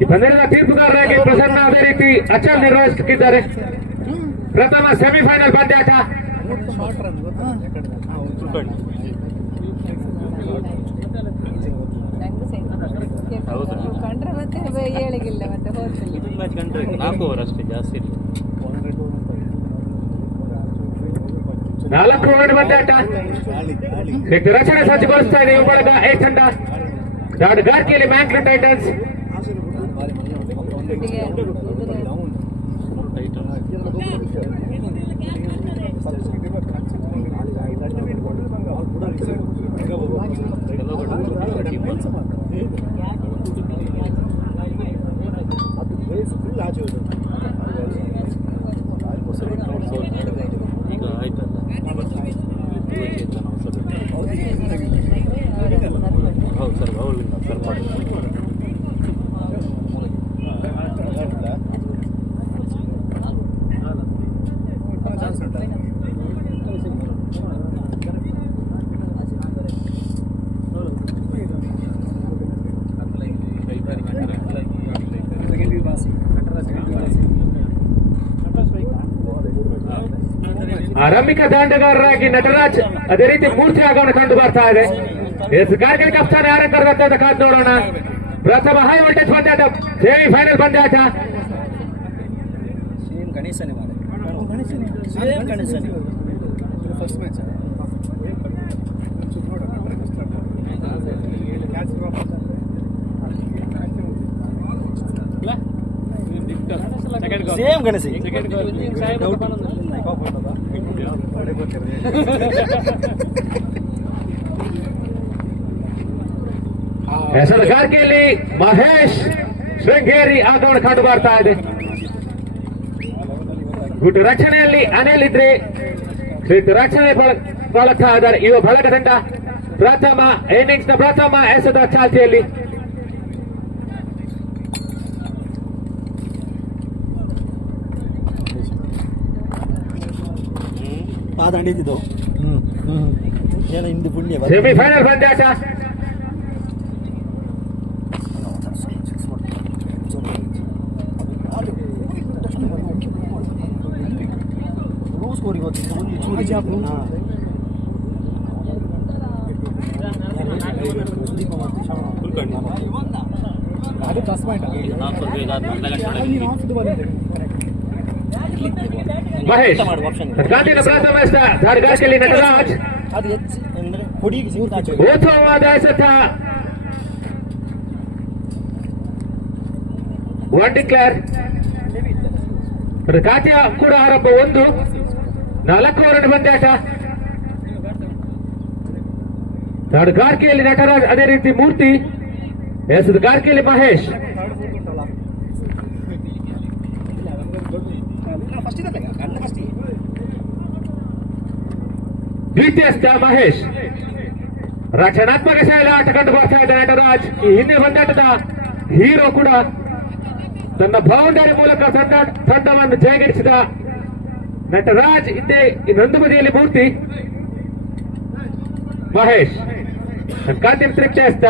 ಈ ಪಂದ್ಯದ ತೀರ್ಪುಗಾರರಾಗಿ ಪ್ರಸನ್ನ ಅದೇ ರೀತಿ ಅಚಲ್ ನಿರ್ವಹಿಸುತ್ತಿದ್ದಾರೆ. ಪ್ರಥಮ ಸೆಮಿಫೈನಲ್ ಪಂದ್ಯಾಟ. ಕಂಡ್ರೆ ಮತ್ತೆ ಏಳಿಗಿಲ್ಲ ಮತ್ತೆ ಹೋಗ್ತಿಲ್ಲ 4 ಓವರ್ ಅಷ್ಟೇ, ಜಾಸ್ತಿ ಇಲ್ಲ. 4 ಓವರ್ ಪಂದ್ಯಾಟ. ರಚನೆ ಸಜ್ಜುಗೊಳಿಸ್ತಾ ಇದೆ ಇವುಗಳ ಎ ತಂಡ. ದಾಡುಗಾರಿಕೆಯಲ್ಲಿ ಮ್ಯಾಂಗ್ಳೂರ್ ಟೈಟನ್ಸ್. ಈಗ ಆಯ್ತಲ್ಲ, ಹೌದು ಸರ್, ಅವಳಿಂದ ಸರ್ ಮಾಡಿ. ಆರಂಭಿಕ ದಾಂಡಗಾರರಾಗಿ ನಟರಾಜ್ ಅದೇ ರೀತಿ ಮೂರ್ತಿ ಆಗಮನ ಕಂಡು ಬರ್ತಾ ಇದೆ. ಗಾರ್ಗಲ್ ಕಪ್ತಾನೆ ಯಾರಂತ ಕಾದು ನೋಡೋಣ. ಪ್ರಥಮ ಹೈ ವೋಲ್ಟೇಜ್ ಪಂದ್ಯಾಟ, ಸೆಮಿ ಫೈನಲ್ ಪಂದ್ಯಾಟ. ಸೇಮ್ ಗಣೇಶ್ ಹೆಸರುಗಾರಿಕೆಯಲ್ಲಿ ಮಹೇಶ್ ಶೃಂಗೇರಿ ಆಗಮನ ಕಂಡು ಬರ್ತಾ ಇದೆ. ಗುಟ್ಟು ರಕ್ಷಣೆಯಲ್ಲಿ ಅನಿಲ್ ಇದ್ರೆ ರಕ್ಷಣೆ ಬಳಸ್ತಾ ಇದ್ದಾರೆ ಯುವ ಬಳಗ ತಂಡ. ಪ್ರಥಮ ಇನ್ನಿಂಗ್ಸ್ ನ ಪ್ರಥಮ ಎಸೆದ ಚಾಲ್ತಿಯಲ್ಲಿ. ಸೆಮಿಫೈನಲ್ ಪಂದ್ಯಾಟ. ಮಹೇಶ್ ಗಾಂಧಿನ ಪ್ರಥಮ ಎಸೆತ. ದಾಡುಗಾರಿಕೆಯಲ್ಲಿ ನಟರಾಜ್. ಉತ್ತಮವಾದ ಎಸೆತ. One declare. ಖಾತೆ ಕೂಡ ಆರಂಭ. 4 ಓವರ್ ಪಂದ್ಯಾಟ. ದಾಡುಗಾರಿಕೆಯಲ್ಲಿ ನಟರಾಜ್ ಅದೇ ರೀತಿ ಮೂರ್ತಿ. ಎಸೆದುಗಾರಿಕೆಯಲ್ಲಿ ಮಹೇಶ್. ದ್ವಿತೀಯ ಎಸೆತ ಮಹೇಶ್. ರಕ್ಷಣಾತ್ಮಕ ಶೈಲಿ ಆಟ ಕಂಡು ಬರ್ತಾ ಇದೆ ನಟರಾಜ್. ಈ ಹಿಂದೆ ಪಂದ್ಯಾಟದ ಹೀರೋ ಕೂಡ ತನ್ನ ಬೌಂಡರಿ ಮೂಲಕ ತಂಡವನ್ನು ಜಯಗಳಿಸಿದ ನಟರಾಜ್. ಹಿಂದೆ ಇನ್ನೊಂದು ಬದಿಯಲ್ಲಿ ಮೂರ್ತಿ. ಮಹೇಶ್ ಕಾಂತಿನ ತೃಪ್ತಿ ಎಸೆತ.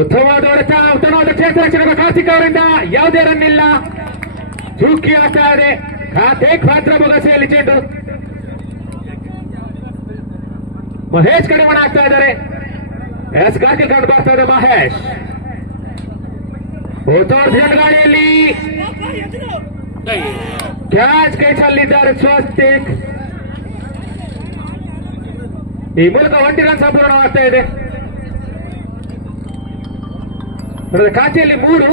ಉತ್ತಮವಾದ ಹೊಡೆತ. ಉತ್ತಮವಾದ ಕ್ಷೇತ್ರ ರಕ್ಷಣೆ ಕಾರ್ತಿಕ್ ಅವರಿಂದ. ಯಾವುದೇ ರನ್ ಇಲ್ಲ. ಜೂಕಿ ಆಗ್ತಾ ಇದೆ. ಕಾರ್ತಿಕ್ ಪಾತ್ರ ಬೊಗಸೆಯಲ್ಲಿ ಚೆಂಡು. ಮಹೇಶ್ ಕಡಿಮೆ ಆಗ್ತಾ ಇದ್ದಾರೆ. ಎಸ್ ಕಾರ್ತಿಕ್ ಕಂಡು ಬರ್ತಾ ಇದೆ ಮಹೇಶ್. ಗಾಳಿಯಲ್ಲಿ ಕ್ಯಾಚ್ ಕೈ ಚೆಲ್ಲಿದ್ದಾರೆ ಸ್ವಸ್ತಿಕ್. ಈ ಮೂಲಕ 1 ರನ್ ಸಂಪೂರ್ಣವಾಗ್ತಾ ಇದೆ. ಖಾತೆಯಲ್ಲಿ 3.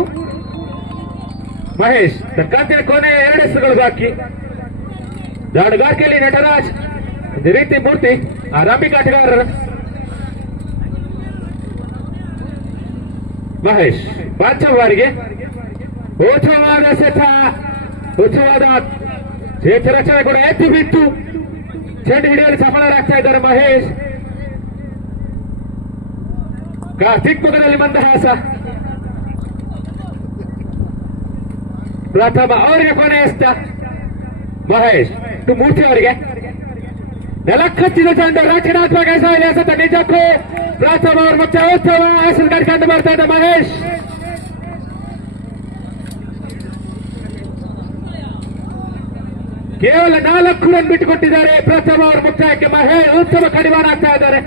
ಮಹೇಶ್ ಖಾತೆಯ ಕೊನೆ 2 ಎಸೆತಗಳು ಬಾಕಿ. ದಾಡುಗಾರಿಕೆಯಲ್ಲಿ ನಟರಾಜ್ ಅದೇ ರೀತಿ ಮೂರ್ತಿ ಆರಂಭಿಕ ಆಟಗಾರರು. ಮಹೇಶ್ ಪಾಂಚವಾರಿಗೆ ಉತ್ತಮವಾದ ಎಸೆತ. ಉತ್ತಮವಾದ ಕ್ಷೇತ್ರ ರಚನೆ ಕೂಡ ಎತ್ತು ಬಿಟ್ಟು ಚೆಂಡು ಹಿಡಿಯಲು ಸಫಲರಾಗ್ತಾ ಇದ್ದಾರೆ ಮಹೇಶ್. ಕಾರ್ತಿಕ್ ಮುಖದಲ್ಲಿ ಮಂದಹಾಸ. ಪ್ರಥಮ ಅವರಿಗೆ ಕೊನೆ ಎಸೆತ. ಮಹೇಶ್ ಮೂರ್ತಿ ಅವರಿಗೆ ನೆಲಕ್ಕಚ್ಚಿದ ಚೆಂಡು ರಕ್ಷಣಾತ್ಮಕ ಎಸೆತ ಎಸೆತ ನಿಜಕ್ಕೂ ಪ್ರಥಮ ಓವರ್ ಮುಕ್ತಾಯ ಉತ್ಸವ ಹೆಸರು ಕಂಡು ಬರ್ತಾ ಇದ್ದ ಮಹೇಶ್. ಕೇವಲ 4 ರನ್ ಬಿಟ್ಟುಕೊಟ್ಟಿದ್ದಾರೆ. ಪ್ರಥಮ ಓವರ್ ಮುಕ್ತಾಯಕ್ಕೆ ಮಹೇಶ್ ಉತ್ತಮ ಕಡಿವಾಣ ಆಗ್ತಾ ಇದ್ದಾರೆ.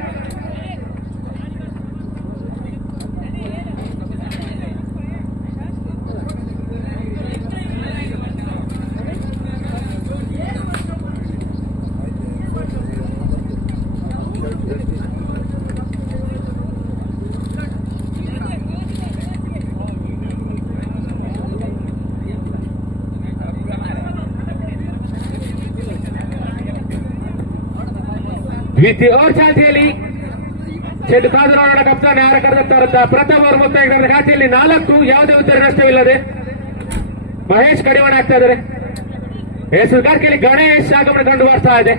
ದ್ವಿತೀಯ ಓವರ್ ಚಾಲ್ತಿಯಲ್ಲಿ ಚೆಂಡು ಕಾದು ನೋಡೋಣ ಕಪ್ತಾನ್ ಯಾರ ಕರೆದತ್ತಾರಂತ. ಪ್ರಥಮ ಓವರ್ ಮುಕ್ತಾಯ ಖಾತೆಯಲ್ಲಿ 4 ಯಾವುದೇ ಉತ್ತರ ನಷ್ಟವಿಲ್ಲದೆ ಮಹೇಶ್ ಕಡಿವಾಣ ಆಗ್ತಾ ಇದ್ದಾರೆ. ಹೆಸರುಗಾರಿಕೆಯಲ್ಲಿ ಗಣೇಶ್ ಆಗಮನ ಕಂಡು ಬರ್ತಾ ಇದೆ.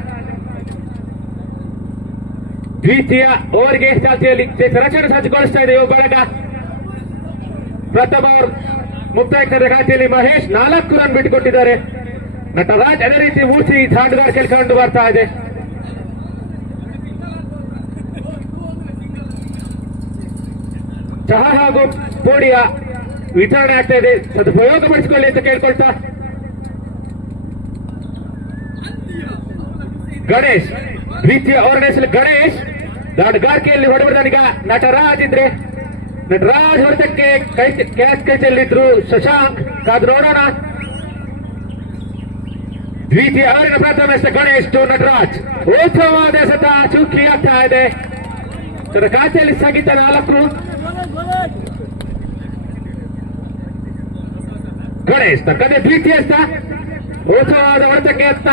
ದ್ವಿತೀಯ ಓವರ್ಗೆ ಚಾಲ್ತಿಯಲ್ಲಿ ರಚನೆ ಸಜ್ಜುಗೊಳಿಸ್ತಾ ಇದೆ ಯುವ ಬಳಗ. ಪ್ರಥಮ ಓವರ್ ಮುಕ್ತಾಯ ಖಾತೆಯಲ್ಲಿ ಮಹೇಶ್ 4 ರನ್ ಬಿಟ್ಟುಕೊಟ್ಟಿದ್ದಾರೆ. ನಟರಾಜ್ ಅದೇ ರೀತಿ ಮೂರ್ತಿ ದಾಂಡುಗಾರಿಕೆಯಲ್ಲಿ ಕಂಡು ಬರ್ತಾ ಇದೆ. ಚಹಾ ಹಾಗೂ ಪೋಡಿಯ ವಿತರಣೆ ಆಗ್ತಾ ಇದೆ, ಸದುಪಯೋಗ ಪಡಿಸಿಕೊಳ್ಳಿ ಅಂತ ಕೇಳ್ಕೊಳ್ತಾ ಗಣೇಶ್ ದ್ವಿತೀಯ ಓವರ್ ನಡೆಸಲು ಗಣೇಶ್ ದಾಂಡುಗಾರಿಕೆಯಲ್ಲಿ ಹೊಡೆಬಡಿದೀಗ ನಟರಾಜ್ ಇದ್ರೆ ನಟರಾಜ್ ಹೊಡೆತಕ್ಕೆ ಕ್ಯಾಚ್ ಕೈಚಲ್ಲಿದ್ರು ಶಶಾಂಕ್. ಕಾದು ನೋಡೋಣ. ದ್ವಿತೀಯ ಓವರಿನ ಪ್ರಥಮ ಎಸೆತ ಗಣೇಶ್ ಟು ನಟರಾಜ್. ಉತ್ತಮವಾದ ಎಸೆತ ಚುಕ್ಕಿ ಆಗ್ತಾ ಇದೆ. ಖಾತೆಯಲ್ಲಿ ಸ್ಥಗಿತ 4. ಗಣೇಶ್ ತಕ್ಕಂತೆ ದ್ವಿತೀಯ ಎಸೆತ ಉತ್ತಮವಾದ ಹೊಡೆತಕ್ಕೆ ಯತ್ನ.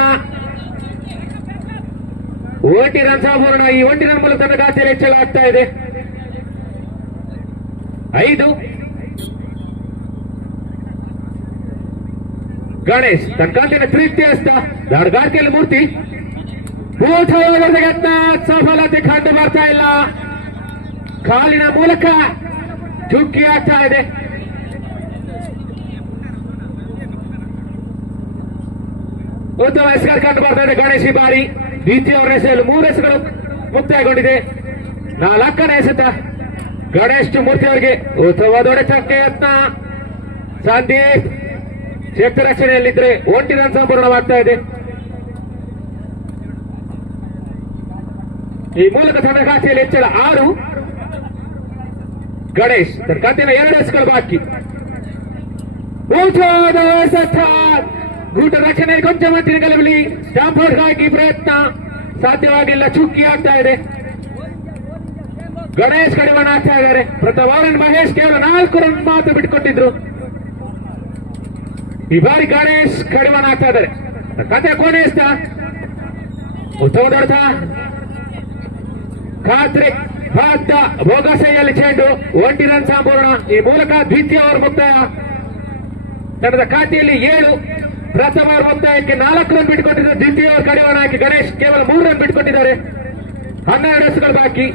1 ರನ್ ಸಂಪೂರ್ಣ. ಈ 1 ರನ್ ಮೂಲಕ ತನ್ನ ಖಾತೆಯಲ್ಲಿ ಹೆಚ್ಚಳ ಆಗ್ತಾ ಇದೆ. 5. ಗಣೇಶ್ ತನ್ನ ಖಾತೆಯ ತೃತೀಯ ಎಸೆತ ದಾಂಡುಗಾರಿಕೆಯಲ್ಲಿ ಮೂರ್ತಿ. ಉತ್ತಮವಾದ ಯತ್ನ, ಸಫಲತೆ ಕಂಡು ಬರ್ತಾ ಇಲ್ಲ. ಕಾಲಿನ ಮೂಲಕ ಚುಕ್ಕಿ ಆಗ್ತಾ ಇದೆ. ಉತ್ತಮ ಎಸೆತ ಕಂಡು ಬರ್ತಾ ಇದೆ ಗಣೇಶ್ ಈ ಬಾರಿ. ದ್ವಿತೀಯ ಓವರ್ ಎಸೆಯಲು 3 ಎಸೆಗಳು ಮುಕ್ತಾಯಗೊಂಡಿದೆ. 4ನೇ ಎಸೆತ ಗಣೇಶ್ ಮೂರ್ತಿ ಅವರಿಗೆ ಉತ್ತಮವಾದ ಹೊಡೆತಕ್ಕೆ ಯತ್ನ. ಸಂದೀಪ್ ಶಕ್ತಿ ರಕ್ಷಣೆಯಲ್ಲಿದ್ರೆ 1 ರನ್ ಸಂಪೂರ್ಣವಾಗ್ತಾ ಇದೆ. ಈ ಮೂಲಕ ತನ್ನ ಖಾತೆಯಲ್ಲಿ ಹೆಚ್ಚಳ 6. ಗಣೇಶ್ ತನ್ನ ಖಾತೆಯ 2 ಎಸೆಗಳು ಬಾಕಿ. ಉತ್ತಮವಾದ ಎಸೆತ ಗೂಟ ರಕ್ಷಣೆಯಲ್ಲಿ ಕೊಂಚ ಮಟ್ಟಿನ ಗೆಲುವಲ್ಲಿ ಸ್ಟಾಂಫೋರ್ಡ್ಗಾಗಿ ಪ್ರಯತ್ನ ಸಾಧ್ಯವಾಗಿಲ್ಲ. ಚುಕ್ಕಿ ಆಗ್ತಾ ಇದೆ. ಗಣೇಶ್ ಕಡಿವಾಣ ಆಗ್ತಾ ಇದ್ದಾರೆ. ಪ್ರಥಮ ಓವರ್ ಮಹೇಶ್ ಕೇವಲ 4 ರನ್ ಮಾತ್ರ ಬಿಟ್ಟುಕೊಟ್ಟಿದ್ರು. ಈ ಬಾರಿ ಗಣೇಶ್ ಕಡಿವಾಣ ಆಗ್ತಾ ಇದ್ದಾರೆ. ಕತೆ ಕೊನೆ ಎಸೆತ ಉತ್ತಮ ಹೊಡೆತ. ಖಾತ್ರಿ ಭಾಗ್ದ ಭೋಗಸೆಯಲ್ಲಿ ಚೆಂಡು 1 ರನ್ ಸಂಪೂರ್ಣ. ಈ ಮೂಲಕ ದ್ವಿತೀಯ ಓವರ್ ಮುಕ್ತಾಯ. ತಂಡದ ಖಾತೆಯಲ್ಲಿ 7. ಪ್ರಥಮ ಓವರ್ ಮುಕ್ತಾಯಕ್ಕೆ 4 ರನ್ ಬಿಟ್ಟುಕೊಟ್ಟಿದ್ದಾರೆ. ದ್ವಿತೀಯ ಓವರ್ ಕಡಿವಾಣ ಹಾಕಿ ಗಣೇಶ್ ಕೇವಲ 3 ರನ್ ಬಿಟ್ಟುಕೊಟ್ಟಿದ್ದಾರೆ. 12 ಎಸೆಗಳು ಬಾಕಿ.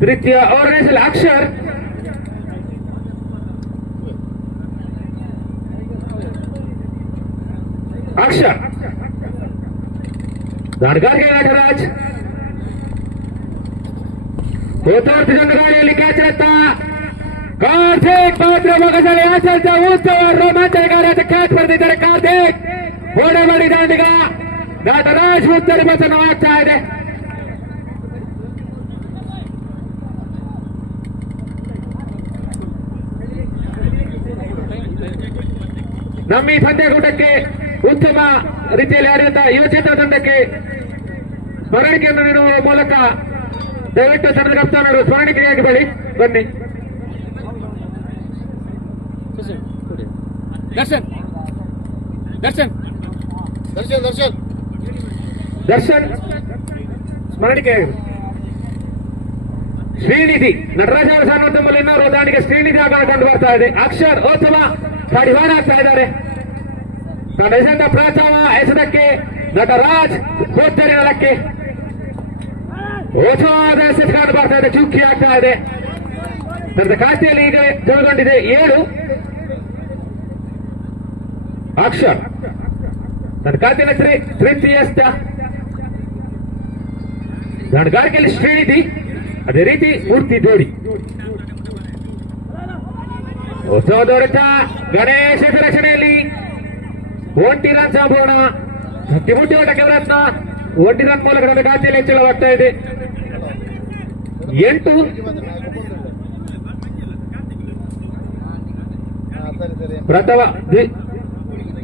ತೃತೀಯ ಓವರ್ ನಡೆಸಲು ಅಕ್ಷರ್. ದಾಂಡುಗಾರಿಕೆ ನಟರಾಜ್ ಹೋತಾರ್ತಿ ದಾಂಡುಗಾರಿಯಲ್ಲಿ ಕ್ಯಾಚ್ ಎತ್ತ. ಕಾರ್ತಿಕ್ ಮಾತ್ರ ಮಗಸಲ್ಲಿ ಆಚರಿಸಿದ ಉತ್ಸವ ರೋಮಾಂಚನಕಾರಿಯಾದ ಕ್ಯಾಚ್ ಬರೆದಿದ್ದಾರೆ. ಕಾರ್ತಿಕ್ ಹೊಡೆಬಡಿದ ಈಗ ನಟರಾಜ್ ಉತ್ತರ ಬಸನವಾಗ್ತಾ ಇದೆ. ನಮ್ಮ ಈ ಪಂದ್ಯಕೂಟಕ್ಕೆ ಉತ್ತಮ ರೀತಿಯಲ್ಲಿ ಆಡಿದಂತಹ ಯುವಚೇತನ ತಂಡಕ್ಕೆ ಸ್ಮರಣಿಕೆಯನ್ನು ನೀಡುವ ಮೂಲಕ ದಯವಿಟ್ಟು ತಂಡದ ಕಪ್ತಾನರು ಸ್ಮರಣಿಕೆಯಾಗಿ ಬಳಿ ಬನ್ನಿ. ದರ್ಶನ್ ದರ್ಶನ್ ದರ್ಶನ್ ದರ್ಶನ್ ದರ್ಶನ್ ಸ್ಮರಣಿಕೆಯಾಗಿ. ಶ್ರೀನಿಧಿ ನಟರಾಜ್ ಅವರ ಸಾನ್ನಿಧ್ಯದಲ್ಲಿ ಇನ್ನೋರು ದಾಂಡಿಗೆ ಶ್ರೀನಿಧಿ ಆಗಮನ ಕಂಡು ಬರ್ತಾ ಇದೆ. ಅಕ್ಷರ್ ಉತ್ತಮ ಕಡಿವಾಣ ಆಗ್ತಾ ಇದ್ದಾರೆ. ತನ್ನ ಎಸೆದ ಪ್ರಥಮ ಎಸೆದಕ್ಕೆ ನಟರಾಜ್ ಹೋಗ್ತಾರೆ ನೆಲಕ್ಕೆ. ಹೊಸವಾದ ಎಸೆಟ್ ಕಂಡು ಬರ್ತಾ ಇದೆ, ಚುಕ್ಕಿ ಆಗ್ತಾ ಇದೆ. ತನ್ನ ಖಾತೆಯಲ್ಲಿ ಈಗ ಜೊತೆಗೊಂಡಿದೆ 7. ಅಕ್ಷರ್ ತನ್ನ ಖಾತೆಯಲ್ಲಿ ತೃತೀಯ ಎಸ್ತ. ದಾಂಡಗಾರಿಕೆಯಲ್ಲಿ ಶ್ರೀನಿಧಿ, ಅದೇ ರೀತಿ ಮೂರ್ತಿ ಜೋಡಿ. ಉತ್ಸವದ ಹೊರತ ಗಣೇಶ ರಕ್ಷಣೆಯಲ್ಲಿ 1 ರನ್ ಸಂಪೂರ್ಣ. ಮುಟ್ಟಿ ಓಟಕ್ಕೆ ಪ್ರಯತ್ನ 1 ರನ್ ಮೂಲಕ ನನ್ನ ಖಾತೆಯಲ್ಲಿ ಹೆಚ್ಚಳವಾಗ್ತಾ ಇದೆ. 8. ಪ್ರಥಮ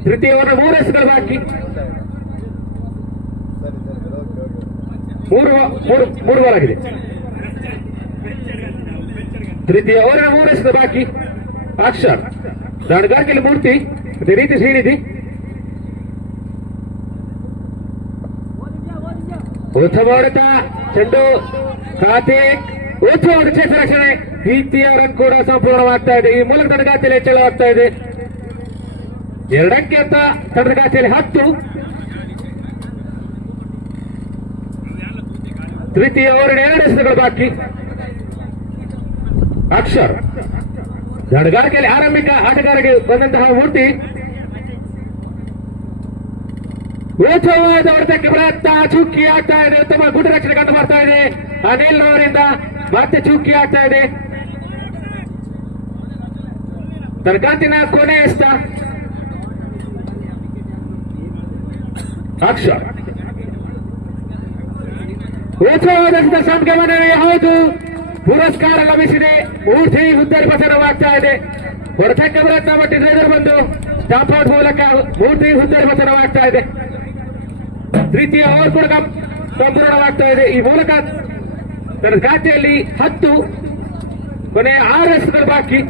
ತೃತೀಯ ಓವರ್ನ 3 ಎಸೆಗಳು ಬಾಕಿ. 3 ಬಾಲ್ ಆಗಿದೆ. ತೃತೀಯ ಓವರ್ನ 3 ಎಸೆಗಳು ಬಾಕಿ. ಅಕ್ಷರ್ ದಾಂಡಗಾರಿಕೆಯಲ್ಲಿ ಮೂರ್ತಿ, ಅದೇ ರೀತಿ ಶ್ರೀನಿಧಿ. ಉತ್ತಮ ಹೊಡೆತ, ಚೆಂಡು ಖಾತೆ, ಉತ್ತಮ ಕ್ಷೇತ್ರ ರಕ್ಷಣೆ. ದ್ವಿತೀಯ ರನ್ ಕೂಡ ಸಂಪೂರ್ಣವಾಗ್ತಾ ಇದೆ. ಈ ಮೂಲಕ ತಂಡ ಖಾತೆಯಲ್ಲಿ ಹೆಚ್ಚಳವಾಗ್ತಾ ಇದೆ. 2 ಅಂಕೆ ಅಂತ ತಂಡದ ಖಾತೆಯಲ್ಲಿ 10. ತೃತೀಯ ಓವರಿನ 2 ಎಸೆಗಳು ಬಾಕಿ. ಅಕ್ಷರ್ ದಾಂಡಗಾರಿಕೆಯಲ್ಲಿ ಆರಂಭಿಕ ಆಟಗಾರರಿಗೆ ಬಂದಂತಹ ಮೂರ್ತಿ. ಉತ್ತಮವಾದ ಹೊಡೆತಕ್ಕೆ ಪ್ರಯತ್ನ, ಚುಕ್ಕಿ ಆಗ್ತಾ ಇದೆ. ಉತ್ತಮ ಗುಡ್ ರಕ್ಷಣೆ ಕಂಡು ಬರ್ತಾ ಇದೆ ಅನಿಲ್ ಅವರಿಂದ. ಮತ್ತೆ ಚುಕ್ಕಿ ಆಗ್ತಾ ಇದೆ. ತನ್ನ ಕಾಂತಿನ ಕೊನೆ ಎಸ್ತ. ಅಕ್ಷರ್ ಉತ್ತಮವಾದಂತಹ ಸಂಗಮನವೇ ಹೌದು, ಪುರಸ್ಕಾರ ಲಭಿಸಿದೆ. ಮೂರ್ತಿ ಹುದ್ದರಿ ಪತನವಾಗ್ತಾ ಇದೆ. ಹೊರತಕ್ಕ ಪ್ರಯತ್ನ ಪಟ್ಟಿದ್ರೆ ಎದುರು ಬಂದು ಸ್ಟಾಂಪೌಟ್ ಮೂಲಕ ಮೂರ್ತಿ ಹುದ್ದರಿ ಪತನವಾಗ್ತಾ ಇದೆ. ತೃತೀಯ ಓವರ್ ಕೂಡ ಸಂಪೂರ್ಣವಾಗ್ತಾ ಇದೆ. ಈ ಮೂಲಕ ತನ್ನ ಖಾತೆಯಲ್ಲಿ 10, ಕೊನೆಯ 6 ಎಸೆಗಳು ಬಾಕಿ.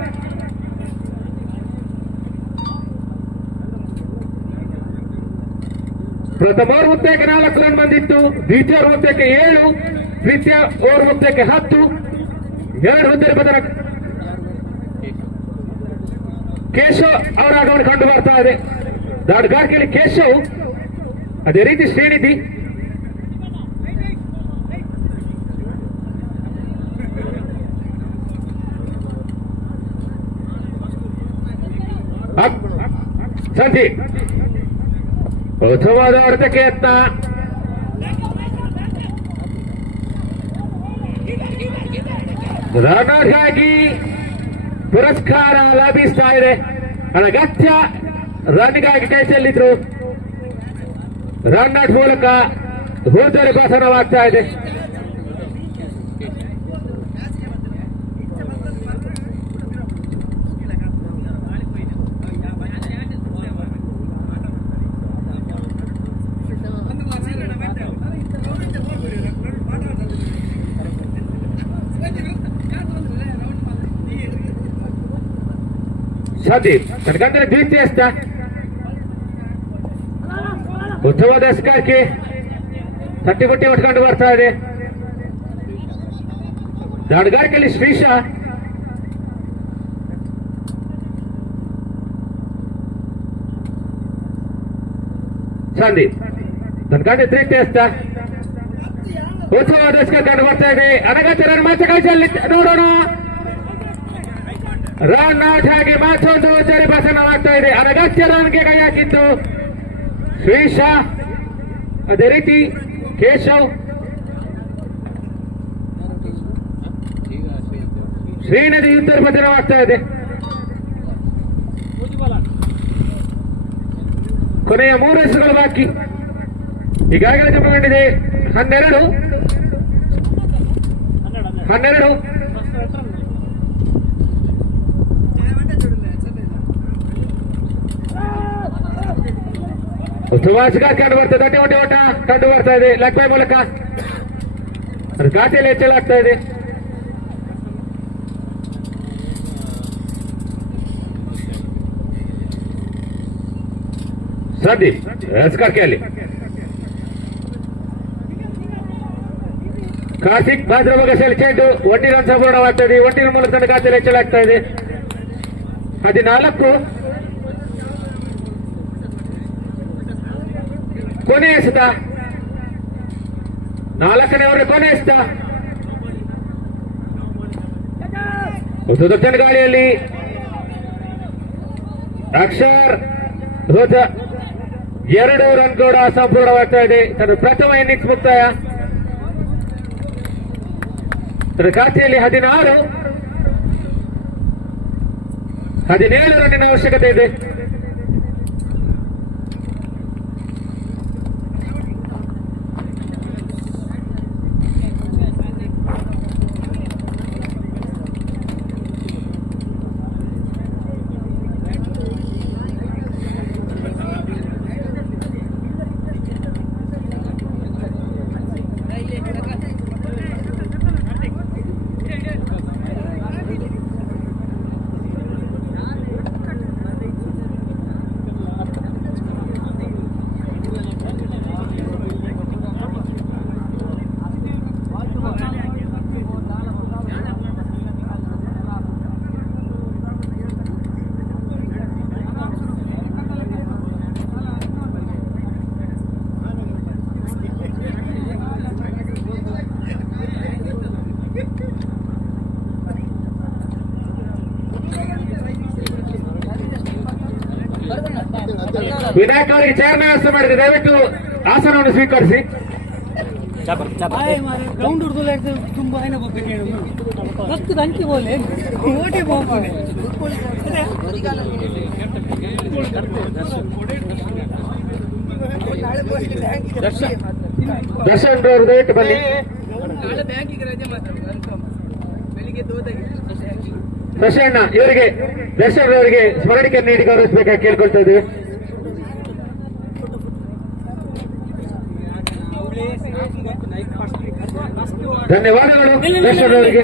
ಪ್ರಥಮ ಓವರ್ ಮೊತ್ತಕ್ಕೆ 4 ರನ್ ಬಂದಿತ್ತು. ದ್ವಿತೀಯ ಓವರ್ ಮೊತ್ತಕ್ಕೆ 7, ತೃತೀಯ ಓವರ್ ಮೊತ್ತಕ್ಕೆ 10. 2 ಹುದ್ದರಿ ಪತನ. ಕೇಶವ್ ಅವರ ಆಗಮನ ಕಂಡು ಬರ್ತಾ ಇದೆ. ದಾಂಡಗಾರಿಕೆಯಲ್ಲಿ ಕೇಶವ್, ಅದೇ ರೀತಿ ಶ್ರೀನಿಧಿ. ಸಂದೀಪ್ ಉತ್ತಮವಾದ ಹೊಡೆತಕ್ಕೆ ಯತ್ನ. ರನ್ನರ್ಗಾಗಿ ಪುರಸ್ಕಾರ ಲಭಿಸ್ತಾ ಇದೆ. ಅನಗತ್ಯ ರನ್ಗಾಗಿ ಕೈ ಚೆಲ್ಲಿದ್ರು. ರನ್ ಔಟ್ ಮೂಲಕ ಹುದ್ದರಿ ಪತನವಾಗ್ತಾ ಇದೆ. ಸಂದೀಪ್ ತನಕಂದ್ರೆ ದ್ವಿತೀಯ ಎಸ್ತ. ಉತ್ತಮವಾದ ಎಸ್ಕಾರ್ಕೆ, ತಟ್ಟಿಬುಟ್ಟಿ ಹೊಟ್ಕೊಂಡು ಬರ್ತಾ ಇದೆ. ದಾಂಡಗಾರಿಕೆಯಲ್ಲಿ ಶ್ರೀಶ, ಸಂದೀಪ್ ತನಕಂದ್ರೆ ತೃತೀಯ ಎಸ್ತ. ಉತ್ತಮವಾದ ಎಸ್ಕಾರ್ ಕಂಡು ಬರ್ತಾ ಇದೆ. ಅನಗತ್ಯ ರನ್ ಮತ್ತೆ ಕಳಿಸಲ್ಲಿ ನೋಡೋಣ. ರನ್ ಔಟ್ ಆಗಿ ಮತ್ತೊಂದು ಹುದ್ದರಿ ಪತನವಾಗ್ತಾ ಇದೆ. ಅನಗತ್ಯ ರನ್ಗೆ ಕೈ ಹಾಕಿತ್ತು ಶ್ರೀಶ, ಅದೇ ರೀತಿ ಕೇಶವ್. ಶ್ರೀನದಿ ಹುದ್ದರಿ ಪತನವಾಗ್ತಾ ಇದೆ. ಕೊನೆಯ 3 ಎಸೆಗಳು ಬಾಕಿ. ಈಗಾಗಲೇ ಜಮಗೊಂಡಿದೆ 12. ಸುಭಾಷ್ ಕಂಡು ಬರ್ತದೆ. ದಟ್ಟಿ ಹೊಟ್ಟೆ ಓಟ ಕಂಡು ಬರ್ತಾ ಇದೆ. ಲೆಗ್ ಬೈ ಮೂಲಕ ಘಾಟಿಯಲ್ಲಿ ಹೆಚ್ಚಲಾಗ್ತಾ ಇದೆ. ಸಂದೀಪ್ ಎಸ್ಕಾರ್ಕೆಯಲ್ಲಿ ಕಾರ್ತಿಕ್ ಭದ್ರಭಗಸಲ್ಲಿ ಚೆಂಡು 1 ರನ್ ಸಂಪೂರ್ಣವಾಗ್ತಾ ಇದೆ. 1 ರನ್ ಮೂಲಕ ತನ್ನ ಖಾತೆಯಲ್ಲಿ ಹೆಚ್ಚಲಾಗ್ತಾ ಇದೆ. 14. ಕೊನೆ ಎಸೆತ, 4ನೇ ಓವರ್ ಕೊನೆ ಎಸೆತ. ದೊಡ್ಡ ಗಾಳಿಯಲ್ಲಿ ಅಕ್ಷರ್ ರೋಜ 2 ರನ್ ಕೂಡ ಸಂಪೂರ್ಣವಾಗ್ತಾ ಇದೆ. ತನ್ನ ಪ್ರಥಮ ಇನ್ನಿಂಗ್ಸ್ ಮುಕ್ತಾಯ. ತನ್ನ ಖಾತೆಯಲ್ಲಿ 17 ರನ್ನಿನ ಅವಶ್ಯಕತೆ ಇದೆ. ವಿನಾಯಕ್ ಅವರಿಗೆ ಚೇರ್ನ ವ್ಯವಸ್ಥೆ ಮಾಡಿದೆ. ದಯವಿಟ್ಟು ಆಸನವನ್ನು ಸ್ವೀಕರಿಸಿ. ದರ್ಶನ್ ರವರು ದಯವಿಟ್ಟು ಬನ್ನಿ. ದರ್ಶನ್ ಇವರಿಗೆ ದರ್ಶನ್ ರವರಿಗೆ ಸ್ಮರಣಿಕೆ ನೀಡಿ ಗೌರವಿಸಬೇಕಾಗಿ ಕೇಳ್ಕೊಳ್ತಾ ಇದ್ದೀವಿ. ಧನ್ಯವಾದಗಳು ದರ್ಶನ್ ಅವರಿಗೆ.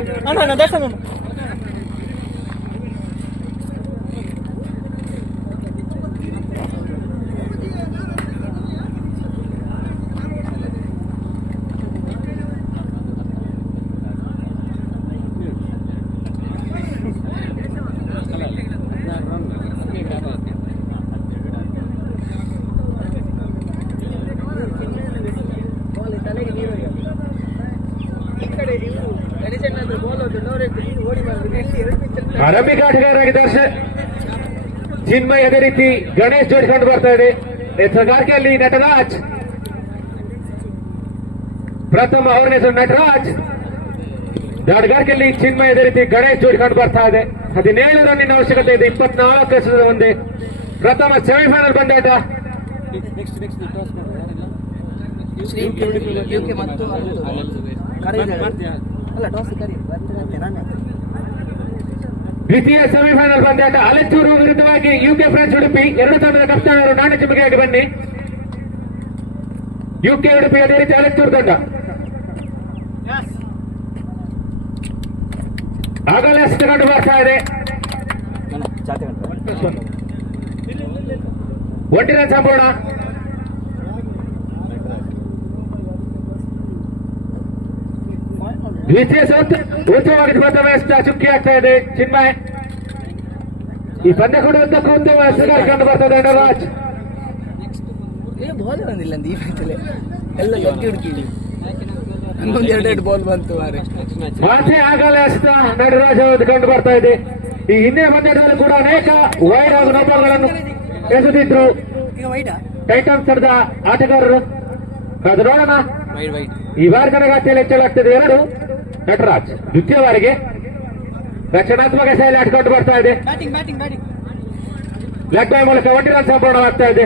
ಆರಂಭಿಕ ಆಟಗಾರರಾಗಿ ದರ್ಶನ್ ಚಿನ್ಮಯ್, ಅದೇ ರೀತಿ ಗಣೇಶ್ ಜೋಡಿಕೊಂಡು ಬರ್ತಾ ಇದೆ. ಎಚ್ಚರಿಕೆಯಲ್ಲಿ ನಟರಾಜ್, ಪ್ರಥಮ ಅವರನೇ ಹೆಸರು ನಟರಾಜ್. ದಾಟಗಾರಿಕೆಯಲ್ಲಿ ಚಿನ್ಮಯ್, ಅದೇ ರೀತಿ ಗಣೇಶ್ ಜೋಡಿಕೊಂಡು ಬರ್ತಾ ಇದೆ. 17 ರನ್ನಿನ ಅವಶ್ಯಕತೆ ಇದೆ. 24 ಎಸೆತದ ಒಂದೇ ಪ್ರಥಮ ಸೆಮಿಫೈನಲ್ ಪಂದ್ಯಾಟ. ದ್ವಿತೀಯ ಸೆಮಿಫೈನಲ್ ಪಂದ್ಯಾಟ. ಅಲೆಚೂರು ವಿರುದ್ಧವಾಗಿ ಯುಕೆ ಫ್ರೆಂಚ್ ಉಡುಪಿ. 2 ತಂಡದ ಕಪ್ತಾನರು ನಾಣ್ಯ ಚಿಮ್ಮಿಗೆಯಾಗಿ ಬನ್ನಿ. ಯುಕೆ ಉಡುಪಿ, ಅದೇ ರೀತಿ ಅಲೆಚೂರು ತಂಡ. ಆಗಲೇ ಕಂಡು ಬರ್ತಾ ಇದೆ. 1 ರನ್ ಸಂಪೂರ್ಣ. ದ್ವಿತೀಯ ಉತ್ತಮವಾಗಿ ಪ್ರಥಮ ಎಸೆತ ಚುಕ್ಕಿ ಆಗ್ತಾ ಇದೆ ಚಿನ್ಮಯ್. ಈ ಪಂದ್ಯ ಕೂಡ ಉದ್ದಕ್ಕೂ ಉತ್ತಮ ಎಸೆತ ಕಂಡು ಬರ್ತದೆ. ನಟರಾಜ್ ಬಾಲ್ ಬಂದಿಲ್ಲ ಈ ಮ್ಯಾಚಲ್ಲಿ, ಎಲ್ಲ ಲಕ್ಕಿ ಹುಡುಕಿ ಒಂದೆರಡು ಬಾಲ್ ಬಂತು. ಮತ್ತೆ ಆಗಲೇ ಎಸೆತ ನಟರಾಜ್ ಅವರು ಕಂಡು ಬರ್ತಾ ಇದೆ. ಈ ಹಿಂದಿನ ಪಂದ್ಯದಲ್ಲಿ ಕೂಡ ಅನೇಕ ವೈಡ್ ಹಾಗೂ ನೋಬಾಲ್ಗಳನ್ನು ಎಸೆದಿದ್ರು ಟೈಟನ್ಸ್ ತಂಡದ ಆಟಗಾರರು. ಅದು ನೋಡೋಣ. ಈ ಬಾರಿ ಗಾತಿಯಲ್ಲಿ ಹೆಚ್ಚಳಾಗ್ತದೆ 2 ನಟರಾಜ್. ದ್ವಿತೀಯ ಬಾರಿಗೆ ರಕ್ಷಣಾತ್ಮಕ ಶೈಲಿ ಆಟಕೊಂಡು ಬರ್ತಾ ಇದೆ. ಲೆಗ್ ಬೈ ಮೂಲಕ 1 ರನ್ ಸಂಪೂರ್ಣವಾಗ್ತಾ ಇದೆ.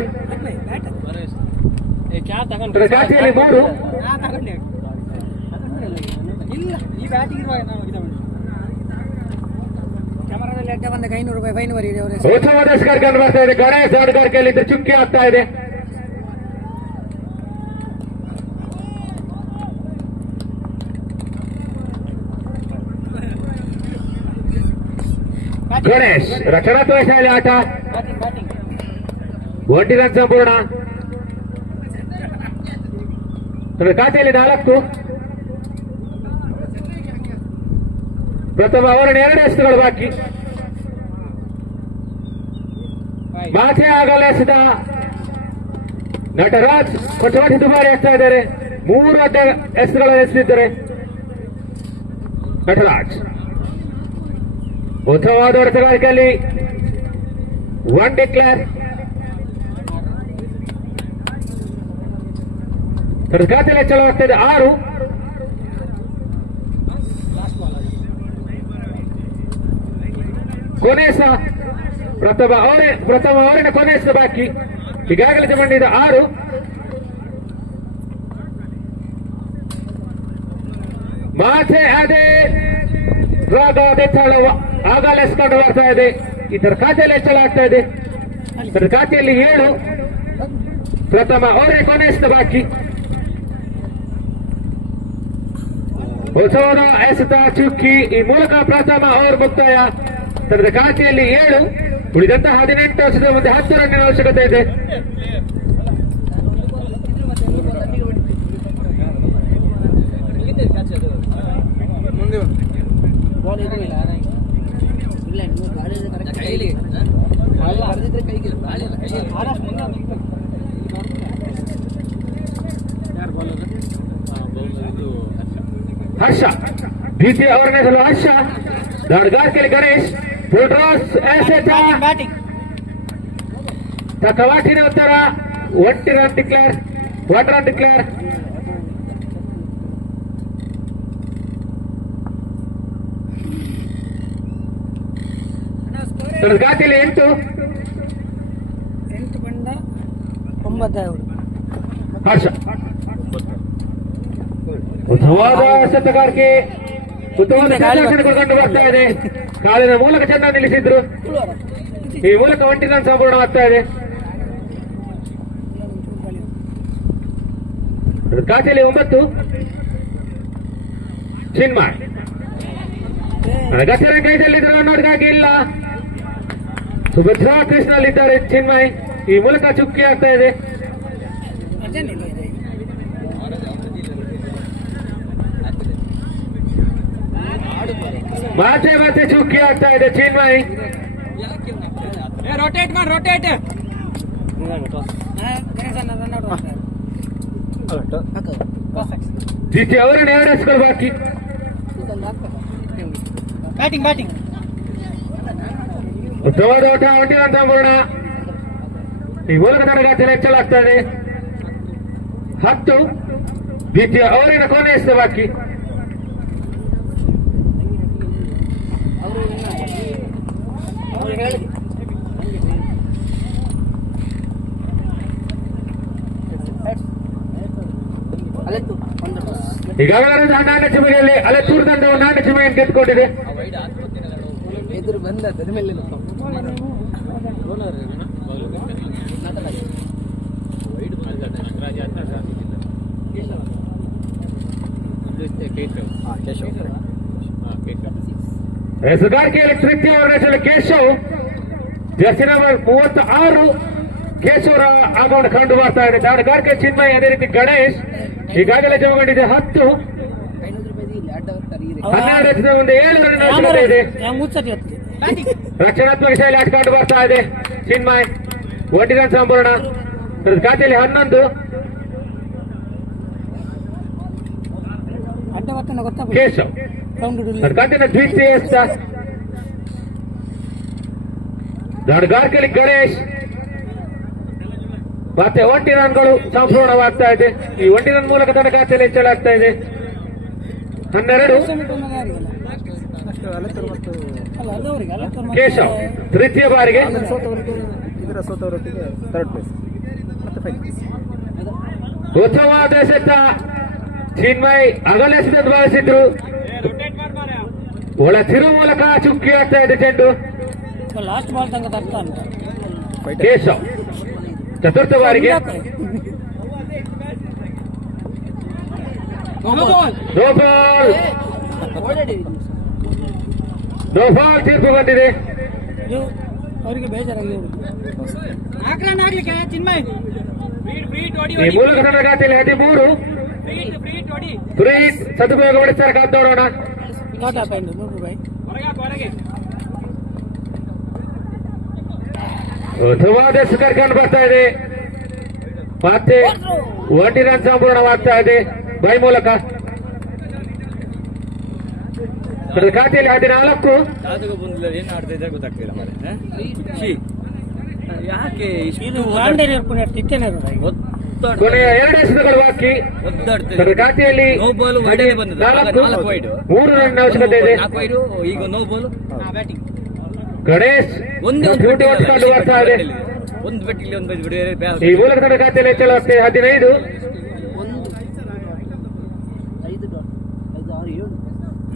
ಗಾತಿಯಲ್ಲಿ 3. ಉತ್ತಮ ದರ್ಶಕರು ಕಂಡು ಬರ್ತಾ ಇದೆ. ಗಣೇಶ್ ಆಟಗಾರಿಕೆಯಲ್ಲಿ ಚುಕ್ಕಿ ಆಗ್ತಾ ಇದೆ. ಗಣೇಶ್ ರಕ್ಷಣಾತ್ಮಕ ಶೈಲಿ ಆಟ. 1 ರನ್ ಸಂಪೂರ್ಣ. ಖಾತೆಯಲ್ಲಿ 4. ಪ್ರಥಮ ಅವರನ್ನು 2 ಎಸೆತಗಳು ಬಾಕಿ. ಮಾತೆ ಆಗಲೇ ಎಸೆತ ನಟರಾಜ್ ಕೊಟ್ಟವಾಟಿ ದುಬಾರಿ ಆಗ್ತಾ ಇದ್ದಾರೆ. 3 ಅಡ್ಡ ಎಸ್ಗಳನ್ನು ಎಸೆದಿದ್ದಾರೆ ನಟರಾಜ್. ಉತ್ತಮವಾದ ಹೊಡೆತಗಾರಿಕೆಯಲ್ಲಿ 1 ಡಿಕ್ಲೇರ್. ಖಾತೆಯಲ್ಲಿ ಹೆಚ್ಚಳವಾಗ್ತಾ ಇದೆ 6. ಕೊನೆಸ ಪ್ರಥಮ ಓವರಿನ ಕೊನೆಸ ಬಾಕಿ. ಈಗಾಗಲೇ ಜಮಂಡಿದ 6. ಮಾಚೆ ಅದೇ ಆಗಲೇ ಎಸ್ಕೊಂಡು ಬರ್ತಾ ಇದೆ. ಇದರ ಖಾತೆಯಲ್ಲಿ ಹೆಚ್ಚಳ ಆಗ್ತಾ ಇದೆ. ಇದರ ಖಾತೆಯಲ್ಲಿ 7. ಪ್ರಥಮ ಓವರಿನ ಕೊನೆಸ ಬಾಕಿ. ಉತ್ಸವದ ಎಸೆತ ಚುಕ್ಕಿ. ಈ ಮೂಲಕ ಪ್ರಥಮ ಓವರ್ ಮುಕ್ತಾಯ. ತನ್ನ ಖಾತೆಯಲ್ಲಿ 7. ಉಳಿದಂತಹ 18 ವರ್ಷದ ಮುಂದೆ 10 ರನ್ನಿನ ಅವಶ್ಯಕತೆ ಇದೆ. ಹರ್ಷ ದ್ವಿತೀಯ ಓವರ್ನ ಹರ್ಷ. ದಾಡ್ಗಾರ್ಕೆಲಿ ಗಣೇಶ್. ತಕವಾಟಿನ ಉತ್ತರ. 1 ರನ್ ಡಿಕ್ಲೇರ್. 1 run declare. ಗಾತಿಯಲ್ಲಿ 8. 8 ಬಂದ 9 ಹರ್ಷ ಉತ್ತಮವಾದ ಶತಗಾರಿಕೆ. ಉತ್ತಮವಾದ ಶಾಸನಗಳು ಕಂಡು ಬರ್ತಾ ಇದೆ. ಕಾಲಿನ ಮೂಲಕ ಚೆನ್ನಾಗಿ ನಿಲ್ಲಿಸಿದ್ರು. ಈ ಮೂಲಕ 1 ರನ್ ಸಂಪೂರ್ಣವಾಗ್ತಾ ಇದೆ. ಖಾತೆಯಲ್ಲಿ 9. ಚಿನ್ಮಯ್ ಗಚ್ಚರ ಕೈದಲ್ಲಿದ್ರು ಅನ್ನೋದಕ್ಕಾಗಿ ಇಲ್ಲ. ಸುಭದ್ರಾ ಕೃಷ್ಣಲ್ಲಿದ್ದಾರೆ ಚಿನ್ಮಯ್. ಈ ಮೂಲಕ ಚುಕ್ಕಿ ಆಗ್ತಾ ಇದೆ. ಮತ್ತೆ ಚುಕ್ಕಿ ಆಗ್ತಾ ಇದೆ ಚಿನ್ಮಯ್. ರೋಟೇಟ್ ಮಾಡಿ ರೋಟೇಟ್. ದ್ವಿತೀಯ ಓವರಿನ 2 ಎಸ್ಗಳು ಬಾಕಿ. Batting batting. ಉತ್ತಮವಾದ ಓಟ. 1 ರನ್ ಸಂಪೂರ್ಣ. ಈ ಮೂಲಕ ನನಗಾಚೆ ಹೆಚ್ಚಲಾಗ್ತಾ ಇದೆ 10. ದ್ವಿತೀಯ ಓವರಿನ ಕೊನೆ ಎಸೆ ಬಾಕಿ. ಈಗಾಗಲೇ ನಾಣ್ಯ ಚಿಮಿಗೆಯಲ್ಲಿ ಅಲೆತ್ತೂರು ತಂಡವು ನಾಣ್ಯ ಚಿಮಿಗೆಯನ್ನು ಗೆದ್ದುಕೊಂಡಿದೆ. ಎದುರು ಬಂದ ಮೇಲೆ ಹೆಸರುಗಾರಿಕೆಯಲ್ಲಿ ತೃತೀಯ ಓವರ್ ಕೇಶವ್. ಜರ್ಸಿ ನಂಬರ್ 36 ಕೇಶವರ ಆಗಮನ ಕಂಡು ಬರ್ತಾ ಇದೆ. ದಾವಣಗಾರಿಕೆ ಚಿನ್ಮಯ್, ಅದೇ ರೀತಿ ಗಣೇಶ್ ಈಗಾಗಲೇ ಜಮಗೊಂಡಿದೆ 10. 12 ಎಸೆದ ಮುಂದೆ 7 ರನ್ ಅವಶ್ಯಕತೆ ಇದೆ. ರಕ್ಷಣಾತ್ಮಕ ಶೈಲಿ ಆಟ ಕಂಡು ಬರ್ತಾ ಇದೆ ಚಿನ್ಮಯ್. 1 ರನ್ ಸಂಪೂರ್ಣ. ಖಾತೆಯಲ್ಲಿ 11. ಕೇಶವ್ ಖಾತೆಯ ದ್ವಿತೀಯ ಎಸೆತ. ದಾವಣಗಾರಿಕೆಯಲ್ಲಿ ಗಣೇಶ್. ಮತ್ತೆ 1 ರನ್ಗಳು ಸಂಪೂರ್ಣವಾಗ್ತಾ ಇದೆ. ಈ 1 ರನ್ ಮೂಲಕ ತನ್ನ ಖಾತೆಯಲ್ಲಿ ಹೆಚ್ಚಲಾಗ್ತಾ ಇದೆ 12. ಕೇಶವ್ ತೃತೀಯ ಬಾರಿಗೆ ಉತ್ತಮವಾದ ಎಸೆತ. ಚಿನ್ಮಯ್ ಅಗಲೆಸೆದು ಭಾವಿಸಿದ್ರು. ಒಳ ತಿರು ಮೂಲಕ ಚುಕ್ಕಿ ಆಗ್ತಾ ಇದೆ ಚೆಂಡು. ಲಾಸ್ಟ್ ಬಾಲ್ ತನಕ ತರ್ತಾ ಅಂತ ಕೇಶವ್ ಚತುರ್ಥ ಬಾರಿಗೆ ನೋ ಬಾಲ್ ತೀರ್ಪು ಬಂದಿದೆ. ಅವರಿಗೆ ಬೇಜಾರಾಗಿ ಈ ಮೂಲಕ ನನ್ನ ಖಾತೆಯಲ್ಲಿ 13. ಫ್ರೀ ಸದುಪಯೋಗಪಡಿಸ್ತಾರೆ. ಕಾದ್ ನೋಡೋಣ. ಉತ್ತಮವಾದ ಸ್ಕೋರ್ ಕಂಡು ಬರ್ತಾ ಇದೆ ಮತ್ತೆ 1 ರನ್ ಸಂಪೂರ್ಣವಾಗ್ತಾ ಇದೆ ಬೈ ಮೂಲಕ. ತನ್ನ ಖಾತೆಯಲ್ಲಿ 14. ಯಾವ್ದಕ್ಕೂ ಬಂದಿಲ್ಲ, ಏನ್ ಆಡ್ತಾ ಇದ್ದಾರೆ ಗೊತ್ತಾಗ್ತಿಲ್ಲ ಮಾರ್ರೆ. ಛೀ, ಯಾಕೆ ಇಷ್ಟು ಕೊನೆಯ 2 ಎಸೆತಗಳು ಬಾಕಿ. ತನ್ನ ಖಾತೆಯಲ್ಲಿ ನೋ ಬಾಲ್ ವೈಡೇ ಬಂದದ್ದು. 4 ವೈಡ್, 3 ರನ್ ಅವಶ್ಯಕತೆ ಇದೆ. 4 ವೈಡ್, ಈಗ ನೋ ಬಾಲ್. ಗಣೇಶ್ ಡ್ಯೂಟಿ ಹೊತ್ಕೊಂಡು ಬರ್ತಾ ಇದೆ. ಒಂದು ಬೆಟ್ಟಿಲ್ಲಿ ಒಂದು ಬಿಡಿ. ಈ ಮೂಲಕ ತನ್ನ ಖಾತೆಯಲ್ಲಿ ಹೆಚ್ಚಳವಾಗ್ತದೆ 15.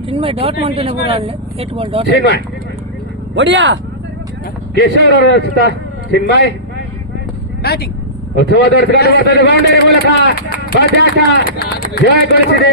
ಚಿನ್ಮಯ್ ಡಾಟ್ ಮಾಡ್ತಾನೆ ಕೂಡ ಅಲ್ಲೇ 8 ಬಾಲ್ ಡಾಟ್ ಚಿನ್ಮಯ್ ಒಡಿಯಾ ಕೇಶವ್ ಅವರ ರಚಿತ ಚಿನ್ಮಯ್ ಬ್ಯಾಟಿಂಗ್ ಉತ್ತಮವಾದ ಬೌಂಡರಿ ಮೂಲಕ ಪಂದ್ಯಾಟ ಜಯಗೊಳಿಸಿದೆ.